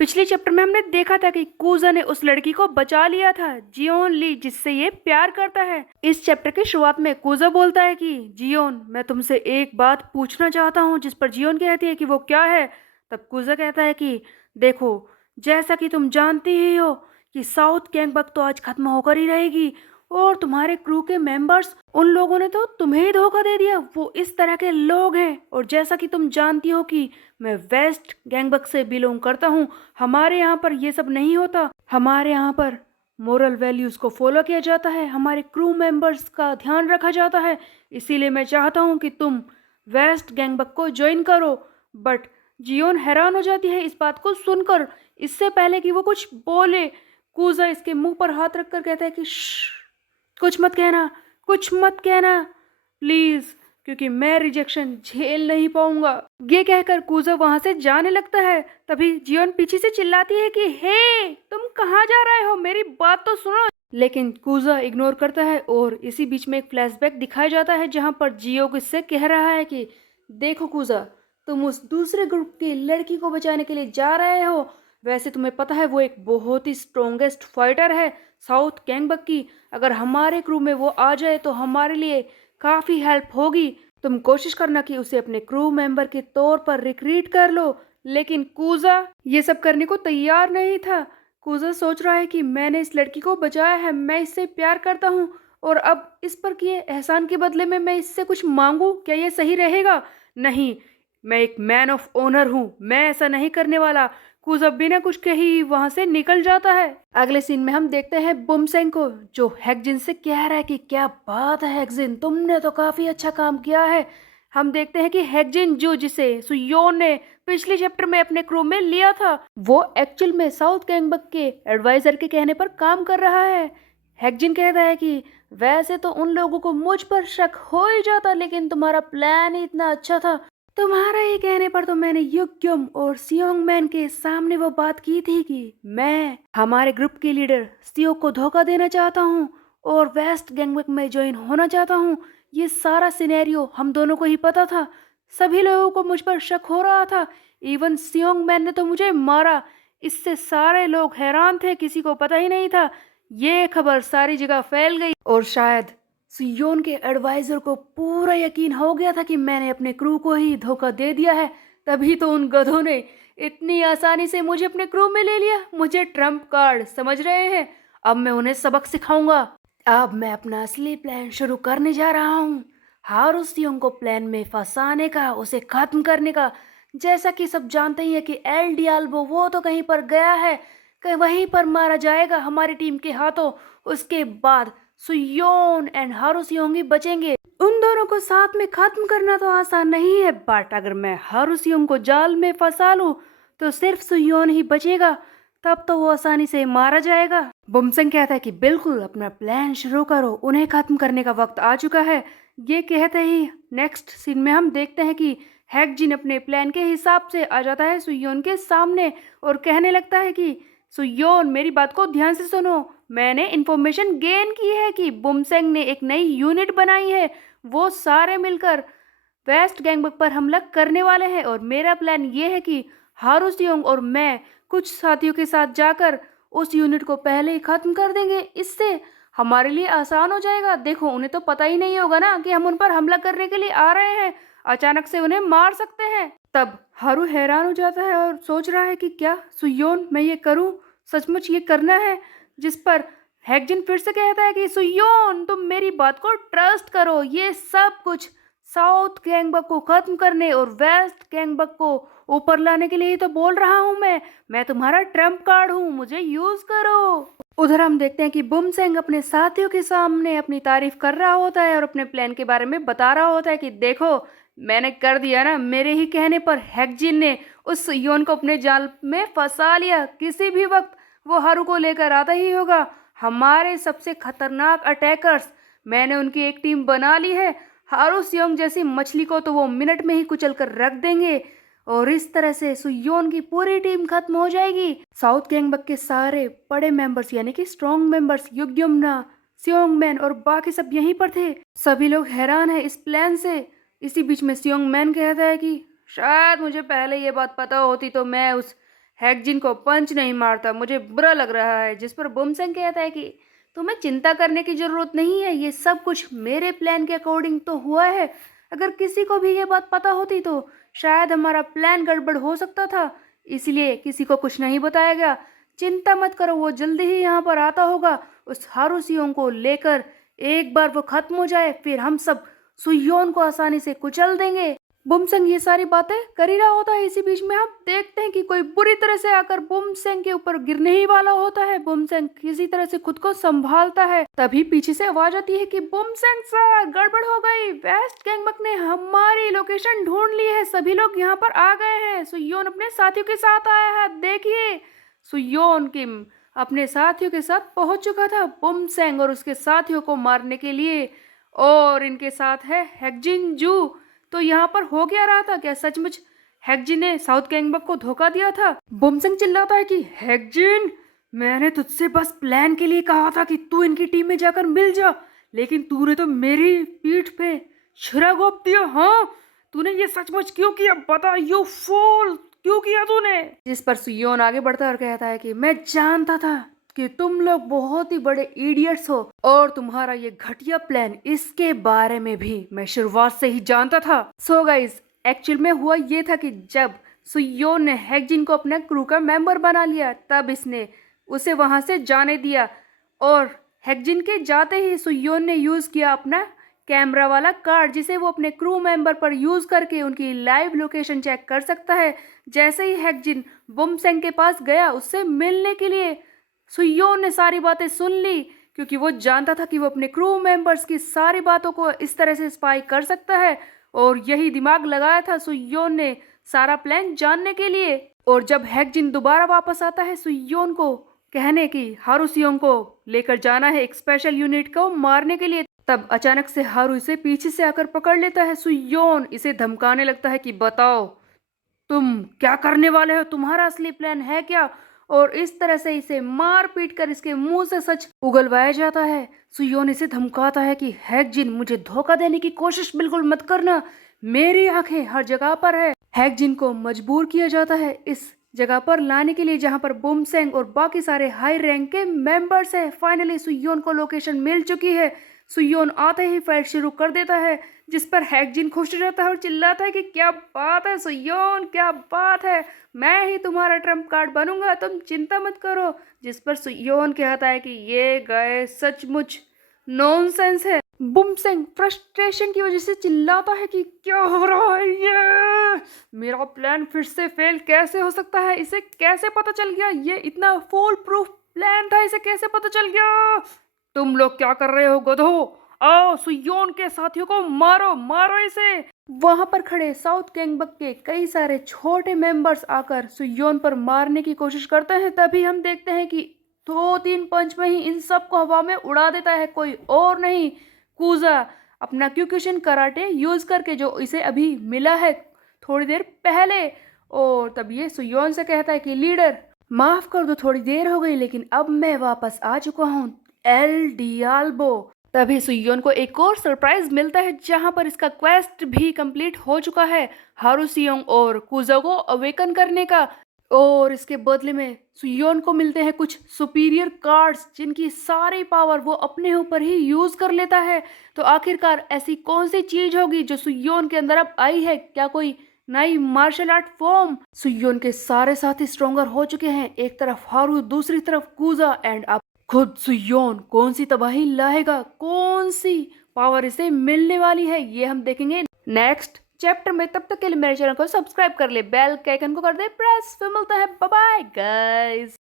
पिछले चैप्टर में हमने देखा था कि कूजा ने उस लड़की को बचा लिया था, जियोन ली, जिससे ये प्यार करता है। इस चैप्टर की शुरुआत में कूजा बोलता है कि जियोन, मैं तुमसे एक बात पूछना चाहता हूँ, जिस पर जियोन कहती है कि वो क्या है। तब कूजा कहता है कि देखो, जैसा कि तुम जानती ही हो कि साउथ गैंगबक तो आज खत्म होकर ही रहेगी, और तुम्हारे क्रू के मेंबर्स, उन लोगों ने तो तुम्हें ही धोखा दे दिया। वो इस तरह के लोग हैं, और जैसा कि तुम जानती हो कि मैं वेस्ट गैंगबक से बिलोंग करता हूँ, हमारे यहाँ पर ये सब नहीं होता। हमारे यहाँ पर मोरल वैल्यूज़ को फॉलो किया जाता है, हमारे क्रू मेंबर्स का ध्यान रखा जाता है। इसीलिए मैं चाहता हूँ कि तुम वेस्ट गैंगबक को ज्वाइन करो। बट जियोन हैरान हो जाती है इस बात को सुनकर। इससे पहले कि वो कुछ बोले, कूजा इसके मुंह पर हाथ रखकर कहता है कि कुछ मत कहना, कुछ मत कहना प्लीज, क्योंकि मैं रिजेक्शन झेल नहीं पाऊंगा। ये कहकर कूजा वहां से जाने लगता है। तभी जियोन पीछे से चिल्लाती है कि हे, तुम कहाँ जा रहे हो, मेरी बात तो सुनो। लेकिन कूजा इग्नोर करता है, और इसी बीच में एक फ्लैशबैक दिखाया जाता है जहां पर जियो इससे कह रहा है कि देखो कूजा, तुम उस दूसरे ग्रुप की लड़की को बचाने के लिए जा रहे हो। वैसे तुम्हें पता है वो एक बहुत ही स्ट्रोंगेस्ट फाइटर है साउथ गैंगबक की। अगर हमारे क्रू में वो आ जाए तो हमारे लिए काफ़ी हेल्प होगी। तुम कोशिश करना कि उसे अपने क्रू मेंबर के तौर पर रिक्रूट कर लो। लेकिन कूजा ये सब करने को तैयार नहीं था। कूजा सोच रहा है कि मैंने इस लड़की को बचाया है, मैं इससे प्यार करता हूँ, और अब इस पर किए एहसान के बदले में मैं इससे कुछ मांगू, क्या ये सही रहेगा? नहीं, मैं एक मैन ऑफ ऑनर हूँ, मैं ऐसा नहीं करने वाला। कूजा बिना कुछ कहे ही वहां से निकल जाता है। अगले सीन में हम देखते हैं बुमसेंग को, जो हैकजिन से कह रहा है कि क्या बात है हैकजिन, तुमने तो काफी अच्छा काम किया है। हम देखते हैं कि हैकजिन, जो जिसे सुयोन ने पिछले चैप्टर में अपने क्रू में लिया था, वो एक्चुअल में साउथ गैंगबक के एडवाइजर के कहने पर काम कर रहा है। हैकजिन कहता है कि वैसे तो उन लोगों को मुझ पर शक हो ही जाता, लेकिन तुम्हारा प्लान ही इतना अच्छा था। तुम्हारा ये कहने पर तो मैंने युग्यम और सियोंग मैन के सामने वो बात की थी कि मैं हमारे ग्रुप के लीडर सियो को धोखा देना चाहता हूँ और वेस्ट गैंगबक में ज्वाइन होना चाहता हूँ। ये सारा सिनेरियो हम दोनों को ही पता था। सभी लोगों को मुझ पर शक हो रहा था। इवन सियोंग मैन ने तो मुझे मारा। इससे सारे लोग हैरान थे, किसी को पता ही नहीं था। ये खबर सारी जगह फैल गई, और शायद सियोन के एडवाइजर को पूरा यकीन हो गया था कि मैंने अपने क्रू को ही धोखा दे दिया है। तभी तो उन गधों ने इतनी आसानी से मुझे अपने क्रू में ले लिया, मुझे ट्रम्प कार्ड समझ रहे हैं। अब मैं उन्हें सबक सिखाऊंगा। अब मैं अपना असली प्लान शुरू करने जा रहा हूँ, हारू सियोंग को प्लान में फंसाने का, उसे खत्म करने का। जैसा कि सब जानते ही है कि एल डियाल्बो वो तो कहीं पर गया है, कहीं वहीं पर मारा जाएगा हमारी टीम के हाथों। उसके बाद सुयोन एंड हारू सियोंग ही बचेंगे। उन दोनों को साथ में खत्म करना तो आसान नहीं है, बट अगर मैं हारू सियोंग को जाल में फंसा लूं तो सिर्फ सुयोन ही बचेगा। तब तो वो आसानी से मारा जाएगा। बुमसेंग कहता है कि बिल्कुल, अपना प्लान शुरू करो, उन्हें खत्म करने का वक्त आ चुका है। ये कहते ही नेक्स्ट सीन में हम देखते हैं कि हैकजिन अपने प्लान के हिसाब से आ जाता है सुयोन के सामने और कहने लगता है कि सुयोन, मेरी बात को ध्यान से सुनो। मैंने इन्फॉर्मेशन गेन की है कि बुमसेंग ने एक नई यूनिट बनाई है। वो सारे मिलकर वेस्ट गैंगबक पर हमला करने वाले हैं, और मेरा प्लान ये है कि हारू सियोंग और मैं कुछ साथियों के साथ जाकर उस यूनिट को पहले ही खत्म कर देंगे। इससे हमारे लिए आसान हो जाएगा। देखो, उन्हें तो पता ही नहीं होगा ना कि हम उन पर हमला करने के लिए आ रहे हैं। अचानक से उन्हें मार सकते हैं। तब हारू हैरान हो जाता है और सोच रहा है कि क्या सुयोन, मैं ये करूं, सचमुच ये करना है? जिस पर हैकजिन फिर से कहता है कि सुयोन, तुम मेरी बात को ट्रस्ट करो। ये सब कुछ साउथ गैंगबक को खत्म करने और वेस्ट गैंगबक को ऊपर लाने के लिए ही तो बोल रहा हूँ। मैं तुम्हारा ट्रम्प कार्ड हूँ, मुझे यूज करो। उधर हम देखते हैं कि बुमसेंग अपने साथियों के सामने अपनी तारीफ कर रहा होता है और अपने प्लान के बारे में बता रहा होता है कि देखो, मैंने कर दिया ना। मेरे ही कहने पर हैकजिन ने उस योन को अपने जाल में फंसा लिया। किसी भी वक्त वो हारू को लेकर आता ही होगा। हमारे सबसे खतरनाक अटैकर्स, मैंने उनकी एक टीम बना ली है। हारू सियोंग जैसी मछली को तो वो मिनट में ही कुचल कर रख देंगे, और इस तरह से सुयोन की पूरी टीम खत्म हो जाएगी। साउथ गैंगबक के सारे बड़े मेंबर्स यानी कि स्ट्रॉन्ग मेंबर्स युग्यमना, सियोंगमैन और बाकी सब यहीं पर थे। सभी लोग हैरान है इस प्लान से। इसी बीच में सियोंगमैन कहता है कि शायद मुझे पहले ये बात पता होती तो मैं उस हैकजिन को पंच नहीं मारता, मुझे बुरा लग रहा है। जिस पर बुमसेंग कहता है कि तुम्हें चिंता करने की जरूरत नहीं है, ये सब कुछ मेरे प्लान के अकॉर्डिंग तो हुआ है। अगर किसी को भी ये बात पता होती तो शायद हमारा प्लान गड़बड़ हो सकता था, इसलिए किसी को कुछ नहीं बताया गया। चिंता मत करो, वो जल्दी ही यहाँ पर आता होगा उस हारूसियों को लेकर। एक बार वो खत्म हो जाए फिर हम सब सुयोन को आसानी से कुचल देंगे। बुमसेंग ये सारी बातें कर ही रहा होता है, इसी बीच में हम देखते हैं कि कोई बुरी तरह से आकर बुमसेंग के ऊपर गिरने ही वाला होता है। बुमसेंग किसी तरह से खुद को संभालता है, तभी पीछे से आवाज आती है कि बुमसेंग सर, गड़बड़ हो गई, वेस्ट गैंगबक ने हमारी लोकेशन ढूंढ ली है, सभी लोग यहाँ पर आ गए हैं। सुयोन अपने साथियों के साथ आया है, देखिए। सुयोन किम अपने साथियों के साथ पहुंच चुका था बुमसेंग और उसके साथियों को मारने के लिए, और इनके साथ है हैकजिन जू। तो यहाँ पर हो क्या रहा था? क्या सचमुच हैकजिन ने साउथ गैंगबक को धोखा दिया था? बुमसेंग चिल्लाता है कि हैकजिन, मैंने तुझसे बस प्लान के लिए कहा था कि तू इनकी टीम में जाकर मिल जा, लेकिन तूने तो मेरी पीठ पे छुरा घोंप दिया। हाँ, तूने ये सचमुच क्यों किया? बता, यू फूल, क्यों किया तूने? जिस पर सुयोन आगे बढ़ता है और कहता है कि मैं जानता था कि तुम लोग बहुत ही बड़े इडियट्स हो और तुम्हारा ये घटिया प्लान, इसके बारे में भी मैं शुरुआत से ही जानता था। सो गाइस, एक्चुअल में हुआ ये था कि जब सुयोन ने हैकजिन को अपना क्रू का मेंबर बना लिया, तब इसने उसे वहां से जाने दिया, और हैकजिन के जाते ही सुयोन ने यूज किया अपना कैमरा वाला कार्ड, जिसे वो अपने क्रू मेंबर पर यूज करके उनकी लाइव लोकेशन चेक कर सकता है। जैसे ही हैकजिन बुमसेंग के पास गया उससे मिलने के लिए, सुयोन ने सारी बातें सुन ली, क्योंकि वो जानता था कि वो अपने क्रू मेंबर्स की सारी बातों को इस तरह से स्पाई कर सकता है, और यही दिमाग लगाया था सुयोन ने सारा प्लान जानने के लिए। और जब हैकजिन दोबारा वापस आता है सुयोन को कहने की हारूसियों को लेकर जाना है एक स्पेशल यूनिट को मारने के लिए, तब अचानक से हारू इसे पीछे से आकर पकड़ लेता है। सुयोन इसे धमकाने लगता है कि बताओ तुम क्या करने वाले हो, तुम्हारा असली प्लान है क्या? और इस तरह से इसे मार पीट कर इसके मुंह से सच उगलवाया जाता है। सुयोन इसे धमकाता है कि हैकजिन, मुझे धोखा देने की कोशिश बिल्कुल मत करना, मेरी आंखें हर जगह पर है। हैकजिन को मजबूर किया जाता है इस जगह पर लाने के लिए जहां पर बुमसेंग और बाकी सारे हाई रैंक के मेंबर्स हैं। फाइनली सुयोन को लोकेशन मिल चुकी है। सुयोन आते ही फाइट शुरू कर देता है, जिस पर हैकजिन खुश हो जाता है और चिल्लाता है कि क्या बात है सुयोन, क्या बात है, मैं ही तुम्हारा ट्रम्प कार्ड बनूंगा, तुम चिंता मत करो। जिस पर सुयोन कहता है कि ये गए सचमुच नॉनसेंस है। बुमसेंग फ्रस्ट्रेशन की वजह से चिल्लाता है कि क्या हो रहा है, ये मेरा प्लान फिर से फेल कैसे हो सकता है, इसे कैसे पता चल गया, ये इतना फुल प्रूफ प्लान था, इसे कैसे पता चल गया? तुम लोग क्या कर रहे हो गधो? आओ सुयोन के साथियों को मारो, मारो इसे। वहां पर खड़े साउथ गैंगबक के कई सारे छोटे मेंबर्स आकर सुयोन पर मारने की कोशिश करते हैं। तभी हम देखते हैं कि 2-3 पंच में ही इन सबको हवा में उड़ा देता है, कोई और नहीं, कूजा अपना क्यूक्यूशन कराटे यूज करके, जो इसे अभी मिला है थोड़ी देर पहले। और तब ये सुयोन से कहता है कि लीडर माफ कर दो, थोड़ी देर हो गई, लेकिन अब मैं वापस आ चुका हूँ, एल डियाल्बो। तभी सुयोन को एक और सरप्राइज मिलता है, जहां पर इसका क्वेस्ट भी कंप्लीट हो चुका है, हारूसियोंग और कुजो को अवेकन करने का। और इसके बदले में सुयोन को मिलते हैं कुछ सुपीरियर कार्ड्स, जिनकी सारी पावर वो अपने ऊपर ही यूज कर लेता है। तो आखिरकार ऐसी कौन सी चीज होगी जो सुयोन के अंदर अब आई है? क्या कोई नई मार्शल आर्ट फॉर्म? सुयोन के सारे साथी स्ट्रोंगर हो चुके हैं, एक तरफ हारू, दूसरी तरफ कुजा, एंड अब खुद सुयोन कौन सी तबाही लाएगा, कौन सी पावर इसे मिलने वाली है, ये हम देखेंगे नेक्स्ट चैप्टर में। तब तक के लिए मेरे चैनल को सब्सक्राइब कर ले, बेल के आइकन को कर दे प्रेस। फिर मिलता है, बाय बाय गाइस।